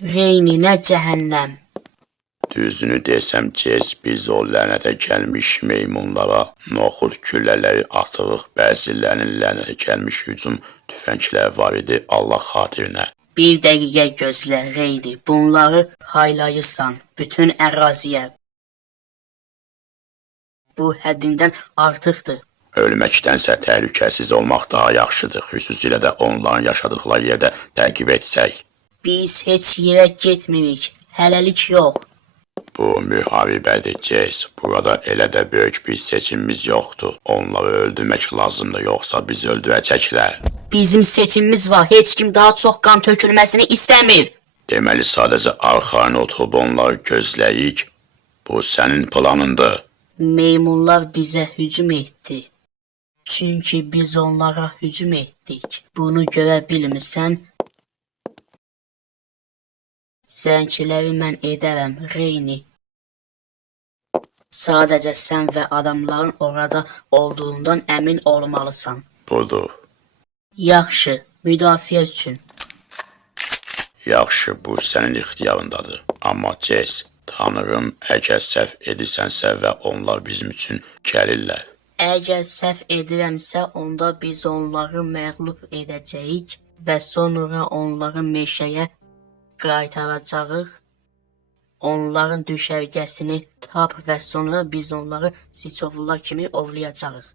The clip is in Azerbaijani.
Reyninə cəhənnəm. Düzünü desəm Cez, biz o lənətə gəlmiş meymunlara noxud güllələri atırıq, bəzilərinin lənətə gəlmiş hücum tüfəngləri var idi Allah xatirinə. Bir dəqiqə gözlə Reyni, bunları haylayırsan bütün əraziyə. Bu həddindən artıqdır. Ölməkdənsə təhlükəsiz olmaq daha yaxşıdır, xüsusilə də onların yaşadıqları yerdə təqib etsək. Biz heç yerə getmirik, hələlik yox. Bu müharibədir Cez, burada elə də böyük bir seçimimiz yoxdur. Onları öldürmək lazımdır, yoxsa biz öldürəcəklər. Bizim seçimimiz var, heç kim daha çox qan tökülməsini istəmir. Deməli sadəcə arxayın oturub onları gözləyik. Bu sənin planındır. Meymunlar bizə hücum etdi. Çünki biz onlara hücum etdik. Bunu görə bilmirsən? Sənkiləri mən edərəm, Reyni. Sadəcə sən və adamların orada olduğundan əmin olmalısan. Budur. Yaxşı, müdafiə üçün. Yaxşı, bu sənin ixtiyarındadır. Amma Cez, tanırım, əgər səhv edirsənsə və onlar bizim üçün gəlirlər. Əgər səhv edirəmsə, onda biz onları məğlub edəcəyik və sonra onları meşəyə qaytaracağıq. Onların düşərgəsini tap və sonra biz onları siçovullar kimi ovlayacağıq.